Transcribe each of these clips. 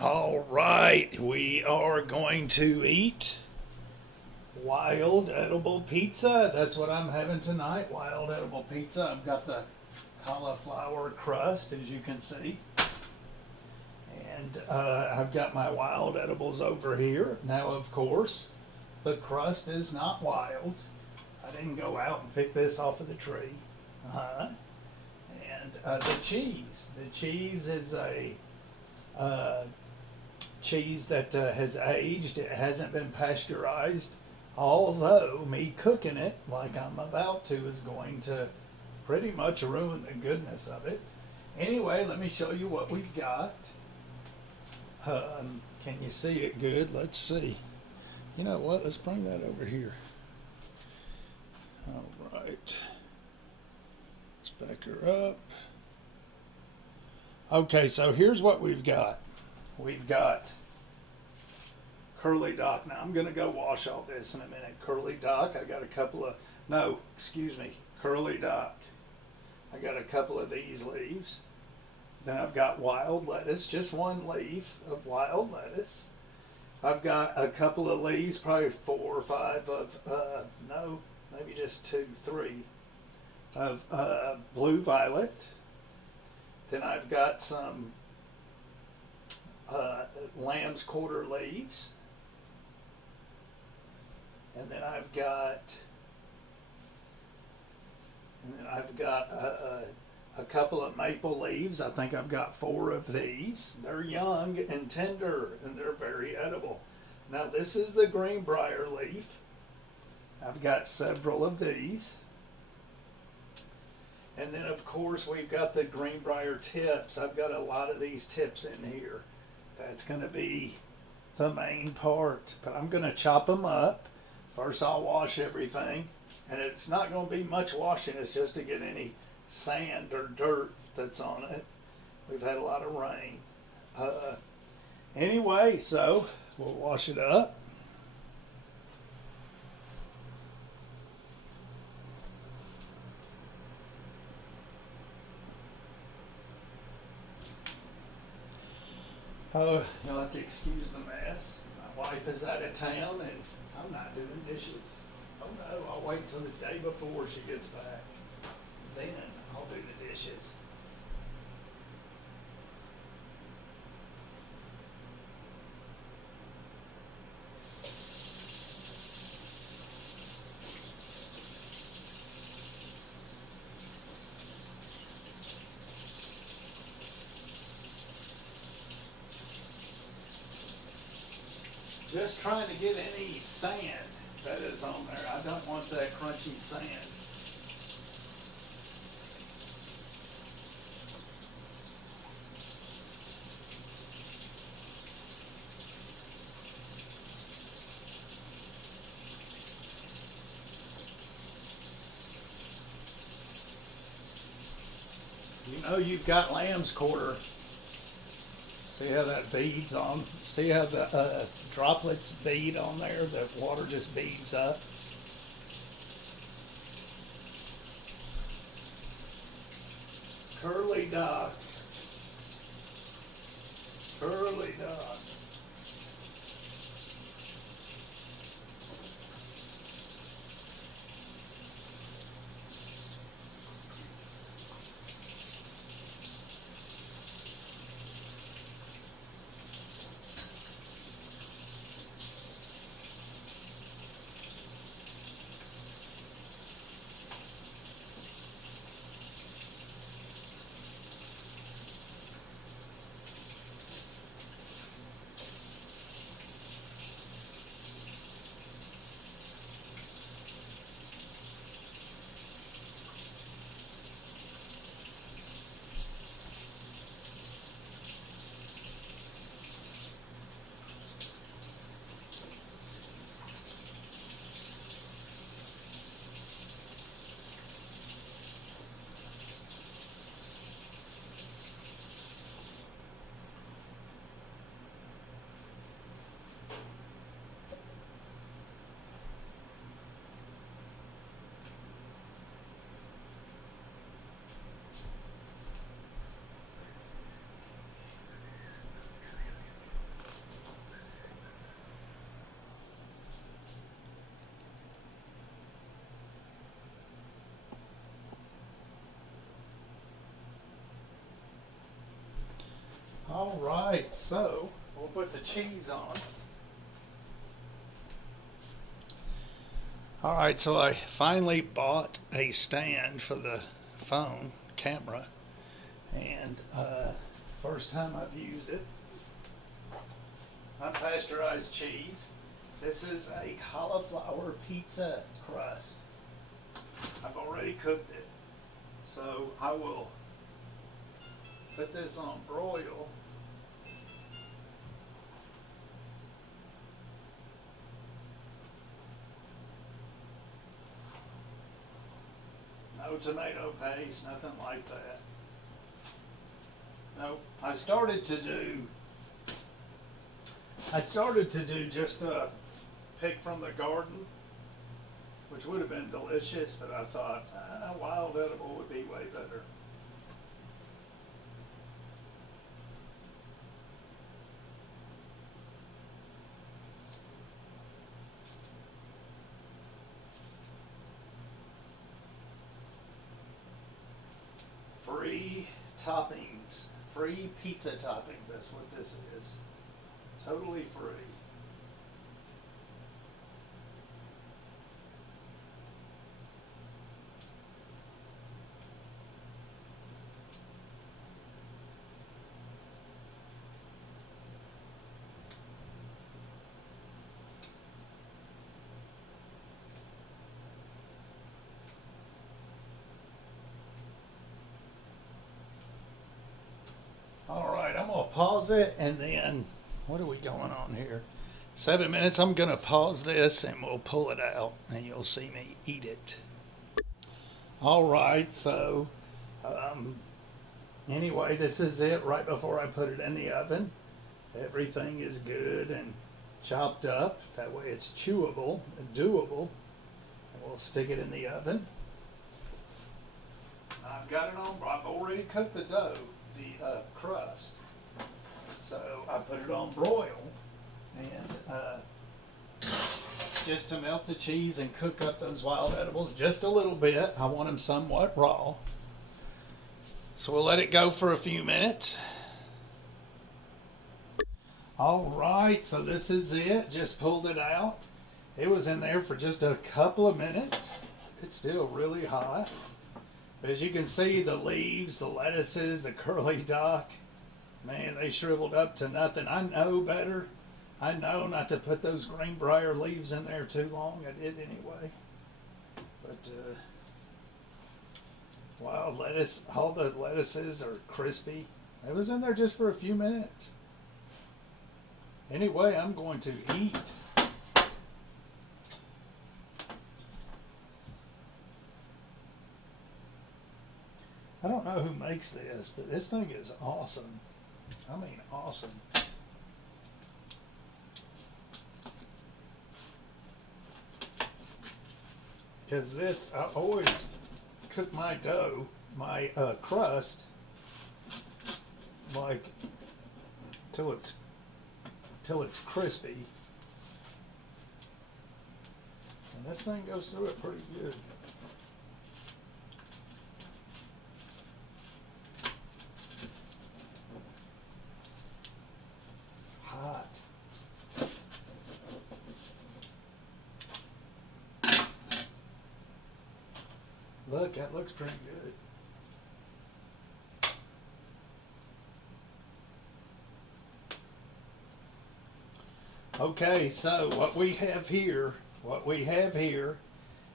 All right, we are going to eat wild edible pizza. That's what I'm having tonight. Wild edible pizza. I've got the cauliflower crust, as you can see, and I've got my wild edibles over here. Now, of course, the crust is not wild. I didn't go out and pick this off of the tree. Uh-huh. And the cheese. The cheese is a uh, cheese that has aged. It hasn't been pasteurized. Although me cooking it like I'm about to is going to pretty much ruin the goodness of it. Anyway, let me show you what we've got. Can you see it good? Let's see. You know what? Let's bring that over here. All right. Let's back her up. Okay, so here's what we've got. We've got curly dock. Now I'm going to go wash all this in a minute. Curly dock. I got a couple of, no, excuse me, curly dock. I got a couple of these leaves. Then I've got wild lettuce, just one leaf of wild lettuce. I've got a couple of leaves, probably 4 or 5 of, no, maybe just 2, 3 of blue violet. Then I've got some lamb's quarter leaves. And then I've got a couple of maple leaves. I think I've got 4 of these. They're young and tender, and they're very edible. Now this is the greenbrier leaf. I've got several of these. And then of course we've got the greenbrier tips. I've got a lot of these tips in here. That's going to be the main part. But I'm going to chop them up. First I'll wash everything. And it's not going to be much washing. It's just to get any sand or dirt that's on it. We've had a lot of rain. Anyway, so we'll wash it up. Oh, you'll have to excuse the mess. My wife is out of town and I'm not doing dishes. Oh no, I'll wait till the day before she gets back. Then I'll do the dishes. Just trying to get any sand that is on there. I don't want that crunchy sand. You know you've got lamb's quarter. See how that beads on? See how the droplets bead on there? The water just beads up. Curly dock. Curly dock. right, so we'll put the cheese on. All right, so I finally bought a stand for the phone camera, and first time I've used it. Unpasteurized cheese. This is a cauliflower pizza crust. I've already cooked it, so I will put this on broil. No tomato paste, nothing like that. No, I started to do just a pick from the garden, which would have been delicious, but I thought wild edible would be way better. Free toppings, free pizza toppings, that's what this is. Totally free. All right, I'm gonna pause it and then what are we going on here? 7 minutes. I'm gonna pause this and we'll pull it out and you'll see me eat it. All right, so anyway, this is it right before I put it in the oven. Everything is good and chopped up. That way it's chewable and doable. And we'll stick it in the oven. I've got it on, I've already cooked the dough, the crust. So I put it on broil and just to melt the cheese and cook up those wild edibles just a little bit. I want them somewhat raw. So we'll let it go for a few minutes. All right, so this is it. Just pulled it out. It was in there for just a couple of minutes. It's still really hot. But as you can see, the leaves, the lettuces, the curly dock, man, they shriveled up to nothing. I know better. I know not to put those greenbrier leaves in there too long. I did anyway. But wild lettuce, all the lettuces are crispy. It was in there just for a few minutes. Anyway, I'm going to eat. I don't know who makes this, but this thing is awesome. I mean, awesome. Because this, I always cook my dough, my crust, like till it's crispy. And this thing goes through it pretty good. Hot. Look, that looks pretty good. Okay, so what we have here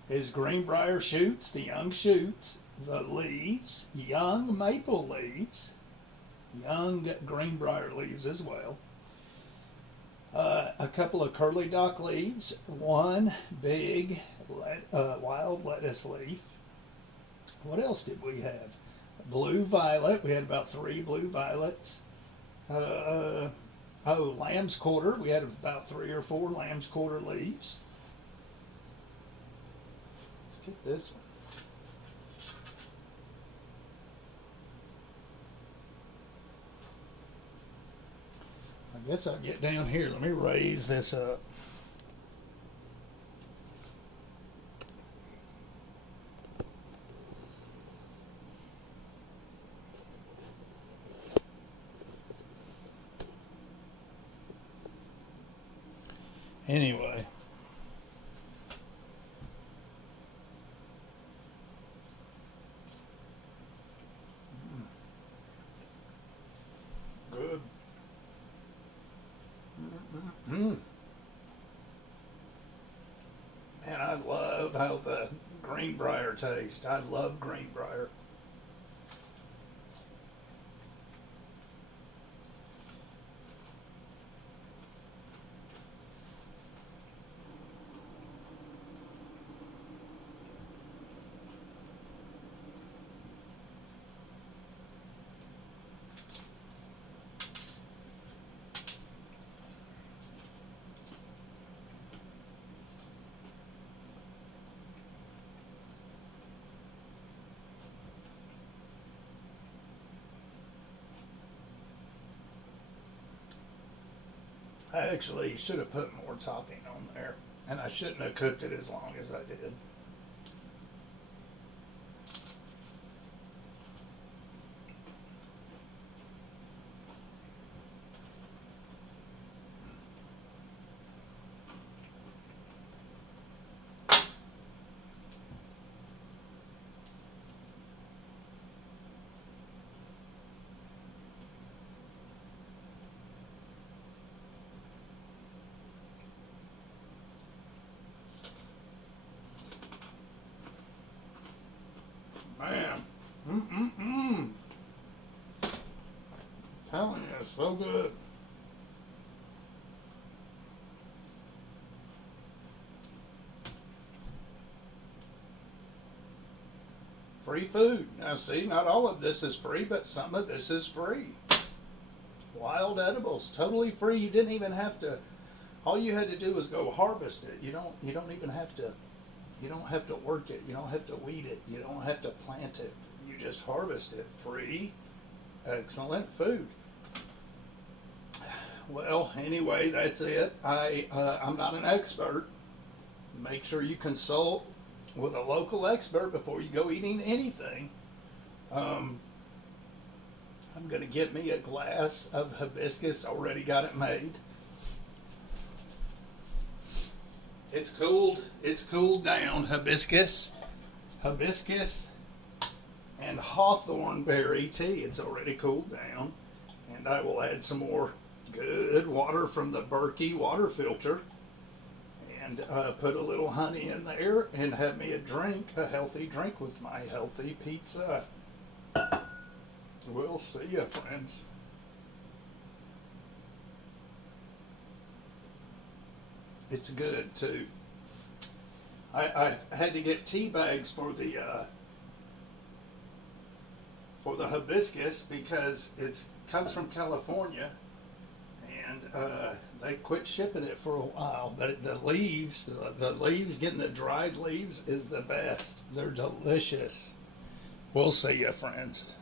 is greenbrier shoots, the young shoots, the leaves, young maple leaves, young greenbrier leaves as well. A couple of curly dock leaves, one big wild lettuce leaf. What else did we have? Blue violet. We had about 3 blue violets. Lamb's quarter. We had about 3 or 4 lamb's quarter leaves. Let's get this one. I guess I'll get down here. Let me raise this up. Anyway, good. Mm. Man, I love how the greenbrier tastes. I love greenbrier. I actually should have put more topping on there, and I shouldn't have cooked it as long as I did. Man, mm-mm-mm. Telling you, it's so good. Free food. Now, see, not all of this is free, but some of this is free. Wild edibles, totally free. You didn't even have to. All you had to do was go harvest it. You don't. You don't even have to. You don't have to work it. You don't have to weed it. You don't have to plant it. You just harvest it. Free, excellent food. Well, anyway, that's it. I'm not an expert. Make sure you consult with a local expert before you go eating anything. Um, I'm gonna get me a glass of hibiscus. Already got it made. It's cooled. It's cooled down. Hibiscus, and hawthorn berry tea. It's already cooled down, and I will add some more good water from the Berkey water filter, and put a little honey in there, and have me a healthy drink with my healthy pizza. We'll see you, friends. It's good too. I had to get tea bags for the hibiscus because it comes from California, and they quit shipping it for a while. But the leaves, getting the dried leaves is the best. They're delicious. We'll see you, friends.